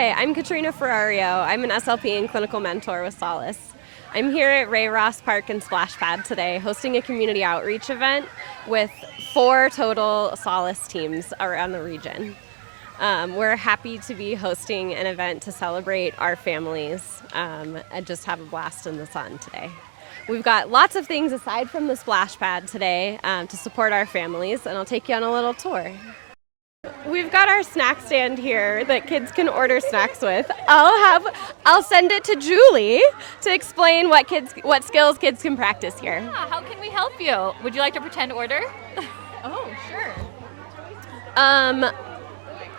Hi, I'm Katrina Ferrario. I'm an SLP and clinical mentor with Solace. I'm here at Ray Ross Park and Splash Pad today hosting a community outreach event with 4 total Solace teams around the region. We're happy to be hosting an event to celebrate our families and just have a blast in the sun today. We've got lots of things aside from the splash pad today to support our families, and I'll take you on a little tour. We've got our snack stand here that kids can order snacks with. I'll send it to Julie to explain what skills kids can practice here. Yeah, how can we help you? Would you like to pretend order? Oh, sure.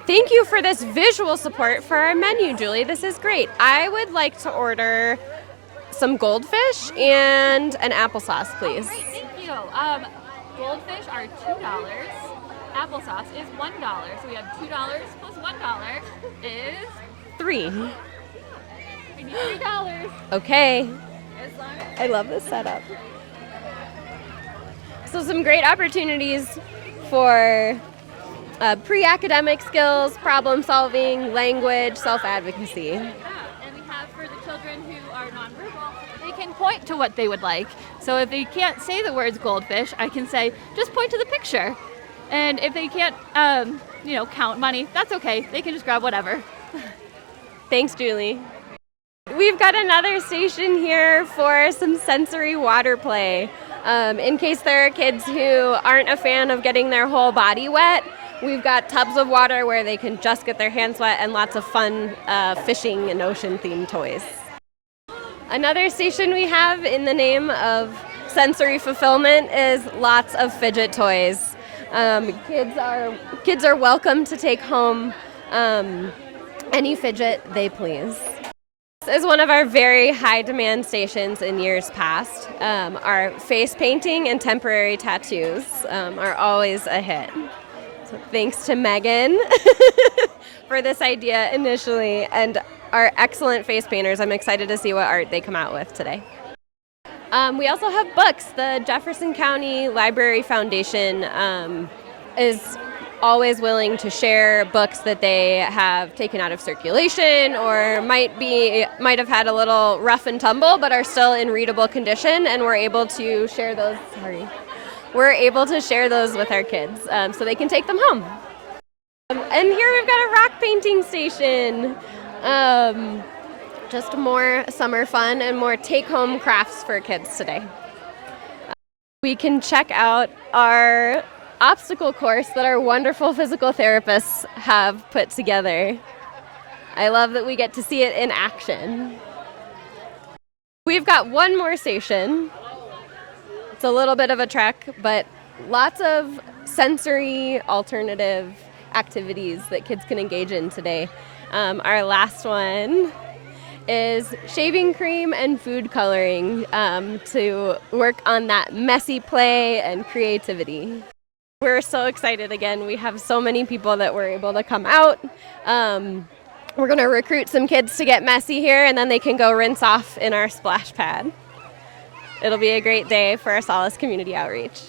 Thank you for this visual support for our menu, Julie. This is great. I would like to order some goldfish and an applesauce, please. Great, thank you. Goldfish are $2. Applesauce is $1. So we have $2 plus $1 is $3. I need $3. Okay. I love this setup. So some great opportunities for pre-academic skills, problem solving, language, self-advocacy. Yeah, and we have for the children who are nonverbal, they can point to what they would like. So if they can't say the words goldfish, I can say, just point to the picture. And if they can't, count money, that's okay. They can just grab whatever. Thanks, Julie. We've got another station here for some sensory water play. In case there are kids who aren't a fan of getting their whole body wet, we've got tubs of water where they can just get their hands wet and lots of fun fishing and ocean-themed toys. Another station we have in the name of sensory fulfillment is lots of fidget toys. Kids are welcome to take home any fidget they please. This is one of our very high demand stations in years past. Our face painting and temporary tattoos are always a hit. So thanks to Megan for this idea initially, and our excellent face painters. I'm excited to see what art they come out with today. We also have books. The Jefferson County Library Foundation is always willing to share books that they have taken out of circulation or might have had a little rough and tumble but are still in readable condition, and we're able to share those. With our kids so they can take them home. And here we've got a rock painting station. Just more summer fun and more take-home crafts for kids today. We can check out our obstacle course that our wonderful physical therapists have put together. I love that we get to see it in action. We've got one more station. It's a little bit of a trek, but lots of sensory alternative activities that kids can engage in today. Our last one is shaving cream and food coloring to work on that messy play and creativity. We're so excited again. We have so many people that were able to come out. We're going to recruit some kids to get messy here, and then they can go rinse off in our splash pad. It'll be a great day for our Solace community outreach.